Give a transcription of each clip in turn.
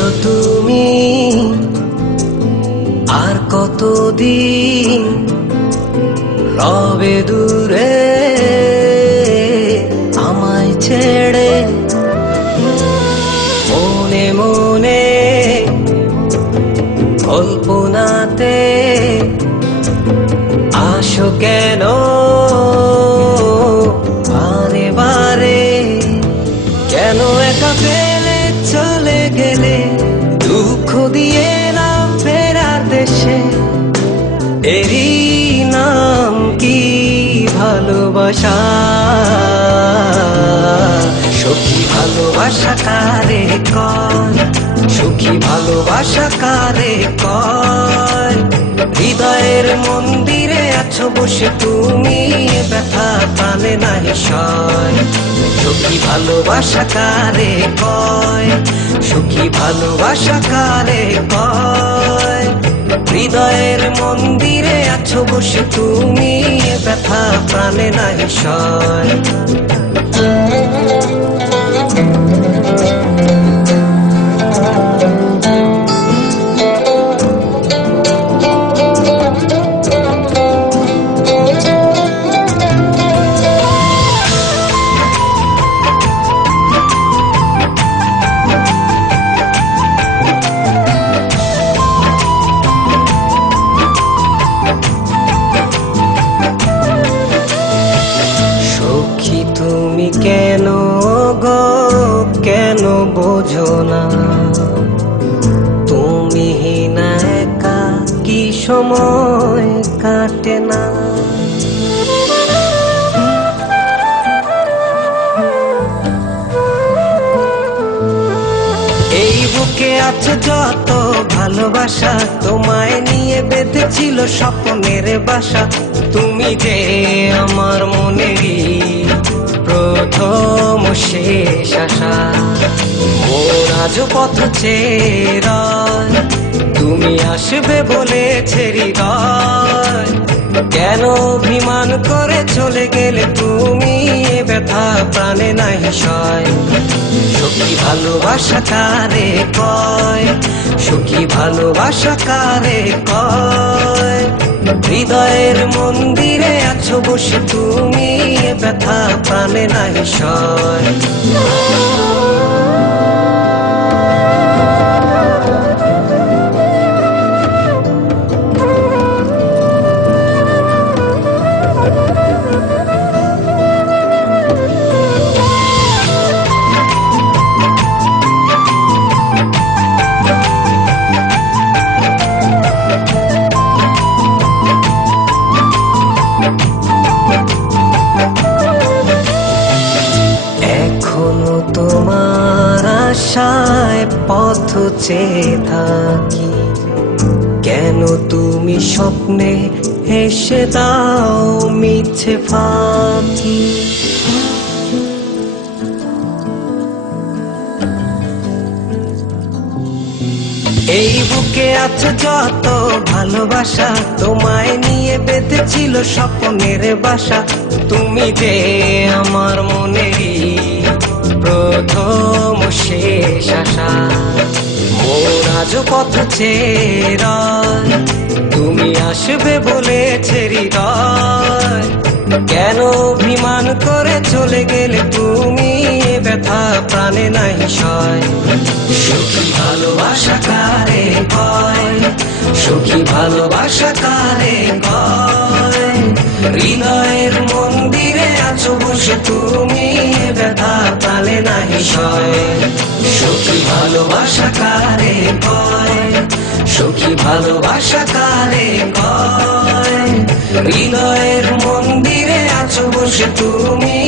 বলো তুমি আর কতদিন রবে দূরে আমায় ছেড়ে? মনে মনে কল্পনাতে আসো কেন বারে বারে? কেন একা ফেলে চলে গেলে দুঃখ দিয়ে না ফেরার দেশে? এরই নাম কি ভালোবাসা? সখী ভালোবাসা কারে কয়? সুখী ভালোবাসা কারে কয়? হৃদয়ের মন্দিরে আছো বসে তুমি, ব্যথা প্রাণে নাহি সয়। সুখী ভালোবাসা কারে কয়? সুখী ভালোবাসা কারে কয়? হৃদয়ের মন্দিরে আছো বসে তুমি, ব্যথা প্রাণে নাহি সয়। তুমি কেন গো কেন বোঝো না? তুমি না একা কি সময় কাটে না? এই বুকে আছে যত ভালোবাসা, তোমায় নিয়ে বেঁধেছিল স্বপ্নের বাসা। তুমি যে আমার মনেরই প্রথম শেষ আশা। মন আজ পথ চেয়ে তুমি আসবে বলেছে হৃদয়। কেন অভিমান করে চলে গেলে তুমি, ব্যথা প্রাণে নাহি সয়। সখী ভালোবাসা কারে কয়? সুখী ভালোবাসা কারে কয়? হৃদয়ের মন্দিরে আছো বসে তুমি, ব্যথা প্রাণে নাহি সয়। তোমার আশায় পথ চেয়ে থাকি, কেন তুমি স্বপ্নে এসে দাও মিছে ফাঁকি? এই বুকে আছে যত ভালোবাসা, তোমায় নিয়ে বেঁধেছিল স্বপ্নের বাসা। তুমি যে আমার মনেরই প্রথম শেষ আশা। মন আজ পথ চেয়ে তুমি আসবে বলেছে হৃদয়। কেন অভিমান করে চলে গেলে তুমি, ব্যথা প্রাণে নাহি সয়। সুখী ভালোবাসা কারে কয়? সুখী ভালোবাসা কারে কয়? হৃদয়ের মন্দিরে আছো বসে তুমি, ব্যথা প্রাণে নাহি সয়। সুখী ভালোবাসা কারে কয়? সুখী ভালোবাসা কারে কয়? হৃদয়ের মন্দিরে আছো বসে তুমি,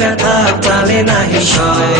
ব্যথা প্রাণে নাহি সয়।